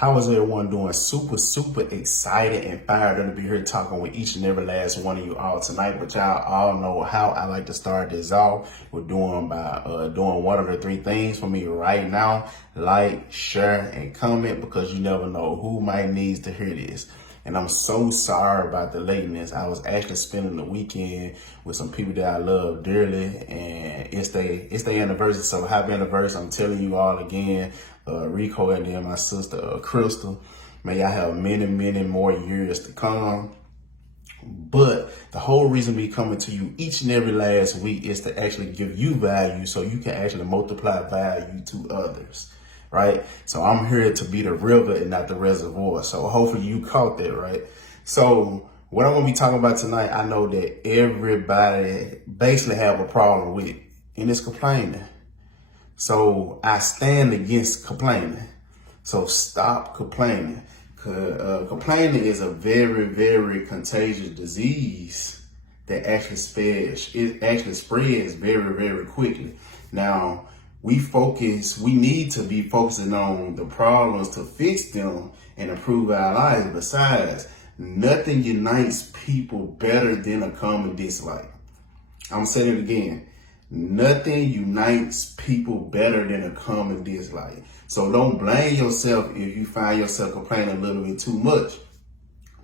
How is everyone doing? Super excited and fired up to be here talking with each and every last one of you all tonight. But y'all all know how I like to start this off. We're doing one of the three things for me right now: like, share, and comment, because you never know who might needs to hear this. And I'm so sorry about the lateness. I was actually spending the weekend with some people that I love dearly, and it's their anniversary. So happy anniversary! I'm telling you all again, Rico and then my sister Crystal. May y'all have many more years to come. But the whole reason me coming to you each and every last week is to actually give you value so you can actually multiply value to others. Right? So I'm here to be the river and not the reservoir. So hopefully you caught that, right? So what I'm going to be talking about tonight, I know that everybody basically have a problem with, and it's complaining. So I stand against complaining. So stop complaining. Complaining is a very contagious disease that actually spreads very quickly. Now, we need to be focusing on the problems to fix them and improve our lives. Besides, nothing unites people better than a common dislike. I'm saying it again. Nothing unites people better than a common dislike. So don't blame yourself if you find yourself complaining a little bit too much.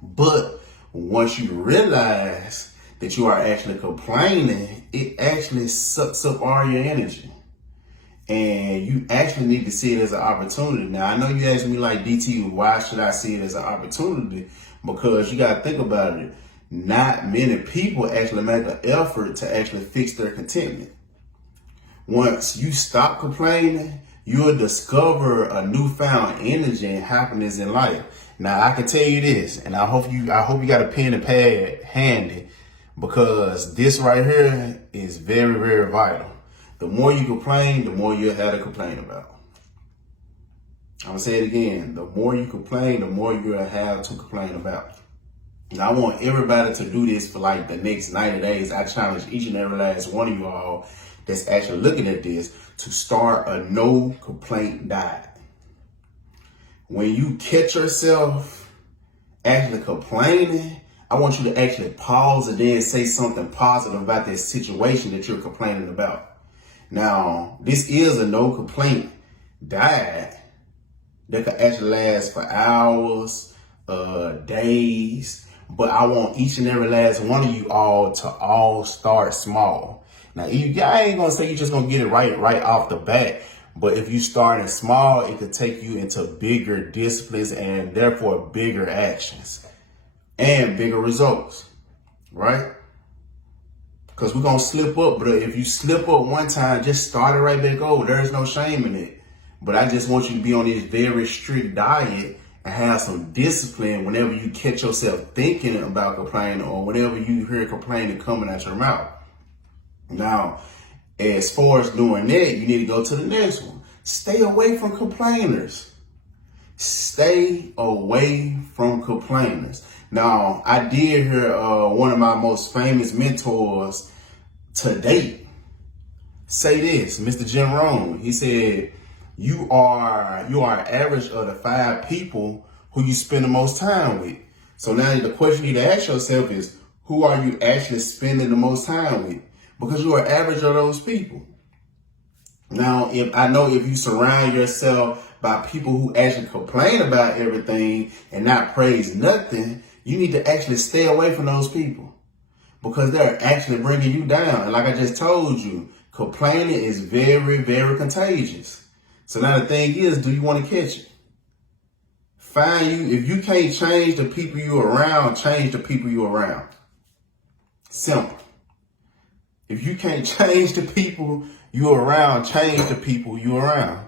But once you realize that you are actually complaining, it actually sucks up all your energy. And you actually need to see it as an opportunity. Now, I know you asked me like, DT, why should I see it as an opportunity? Because you got to think about it. Not many people actually make an effort to actually fix their contentment. Once you stop complaining, you'll discover a newfound energy and happiness in life. Now, I can tell you this, and I hope you got a pen and pad handy, because this right here is very vital. The more you complain, the more you'll have to complain about. I'm going to say it again. The more you complain, the more you'll have to complain about. And I want everybody to do this for like the next 90 days. I challenge each and every last one of you all that's actually looking at this to start a no complaint diet. When you catch yourself actually complaining, I want you to actually pause and then say something positive about that situation that you're complaining about. Now, this is a no complaint diet that could actually last for hours, days. But I want each and every last one of you all to all start small. Now, I ain't gonna say you're just gonna get it right off the bat. But if you start small, it could take you into bigger disciplines and therefore bigger actions and bigger results, right? Because we're going to slip up, but if you slip up one time, just start it right back over. There is no shame in it. But I just want you to be on this very strict diet and have some discipline whenever you catch yourself thinking about complaining or whenever you hear complaining coming out your mouth. Now, as far as doing that, you need to go to the next one. Stay away from complainers. Stay away from complainers. Now, I did hear one of my most famous mentors to date say this, Mr. Jim Rohn. He said, you are average of the 5 people who you spend the most time with. So now the question you need to ask yourself is, who are you actually spending the most time with? Because you are average of those people. Now, if you surround yourself by people who actually complain about everything and not praise nothing, you need to actually stay away from those people because they're actually bringing you down. And like I just told you, complaining is very contagious. So now the thing is, do you want to catch it? If you can't change the people you're around, change the people you're around. Simple. If you can't change the people you're around, change the people you're around.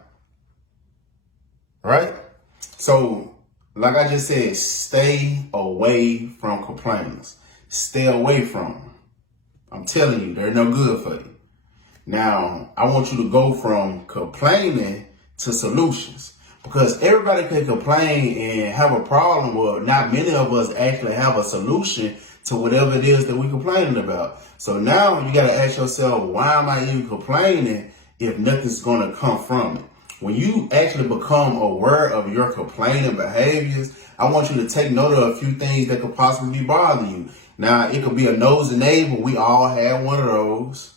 Right? So, like I just said, stay away from complainers. Stay away from them. I'm telling you, they're no good for you. Now, I want you to go from complaining to solutions. Because everybody can complain and have a problem. Well, not many of us actually have a solution to whatever it is that we're complaining about. So now you got to ask yourself, why am I even complaining if nothing's going to come from it? When you actually become aware of your complaining behaviors, I want you to take note of a few things that could possibly be bothering you. Now, it could be a nosy neighbor. We all have one of those.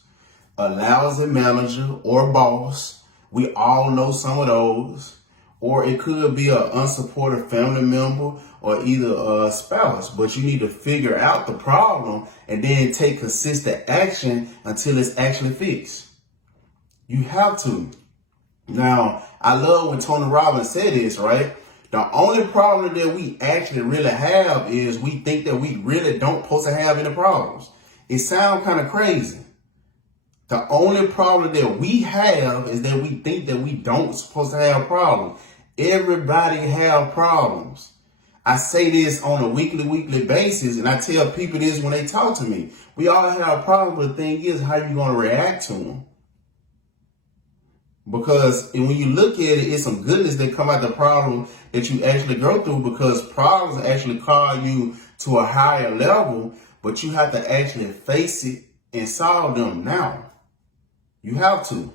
A lousy manager or boss. We all know some of those. Or it could be an unsupportive family member or either a spouse. But you need to figure out the problem and then take consistent action until it's actually fixed. You have to. Now, I love when Tony Robbins said this, right? The only problem that we actually really have is we think that we really don't supposed to have any problems. It sounds kind of crazy. The only problem that we have is that we think that we don't supposed to have problems. Everybody have problems. I say this on a weekly basis, and I tell people this when they talk to me. We all have problems, but the thing is, how you going to react to them? Because when you look at it, it's some goodness that come out the problem that you actually go through, because problems actually call you to a higher level, but you have to actually face it and solve them now. You have to.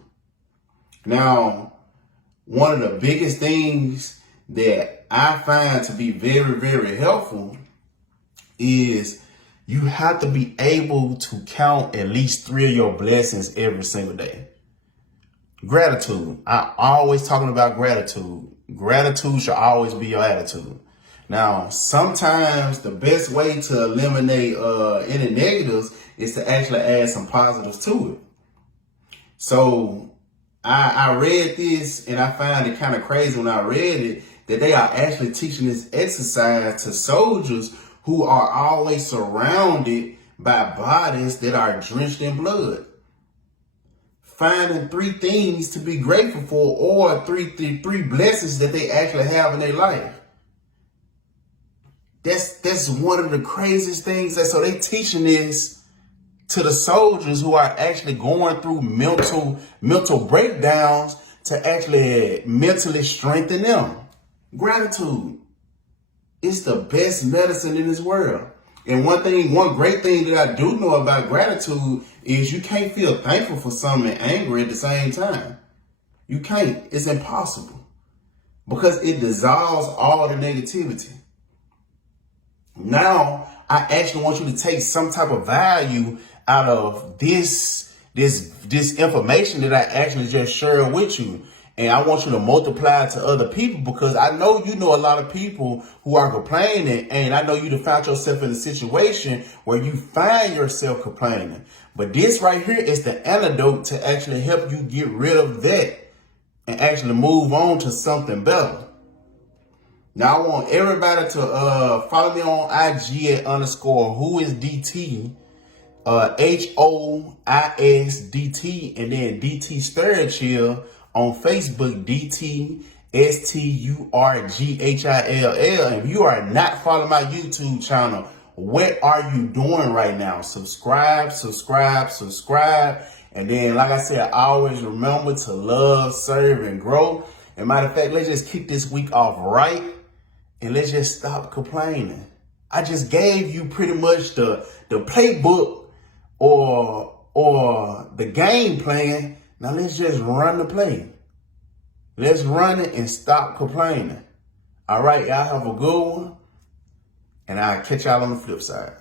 Now, one of the biggest things that I find to be very, very helpful is you have to be able to count at least 3 of your blessings every single day. Gratitude. I always talking about gratitude. Gratitude should always be your attitude. Now, sometimes the best way to eliminate any negatives is to actually add some positives to it. So I read this and I found it kind of crazy when I read it that they are actually teaching this exercise to soldiers who are always surrounded by bodies that are drenched in blood. Finding 3 things to be grateful for, or three blessings that they actually have in their life. That's one of the craziest things. So they teaching this to the soldiers who are actually going through mental breakdowns to actually mentally strengthen them. Gratitude is the best medicine in this world. And one great thing that I do know about gratitude is you can't feel thankful for something and angry at the same time. You can't. It's impossible. Because it dissolves all the negativity. Now, I actually want you to take some type of value out of this information that I actually just shared with you. And I want you to multiply it to other people, because I know you know a lot of people who are complaining, and I know you have found yourself in a situation where you find yourself complaining. But this right here is the antidote to actually help you get rid of that and actually move on to something better. Now, I want everybody to follow me on IG at _whoisdt, HOISDT, and then DT Sturgill. On Facebook, DTSTURGHILL. And if you are not following my YouTube channel, what are you doing right now? Subscribe. And then, like I said, always remember to love, serve, and grow. And matter of fact, let's just kick this week off right, and let's just stop complaining. I just gave you pretty much the playbook or the game plan. Now let's just run the play. Let's run it and stop complaining. All right, y'all have a good one, and I'll catch y'all on the flip side.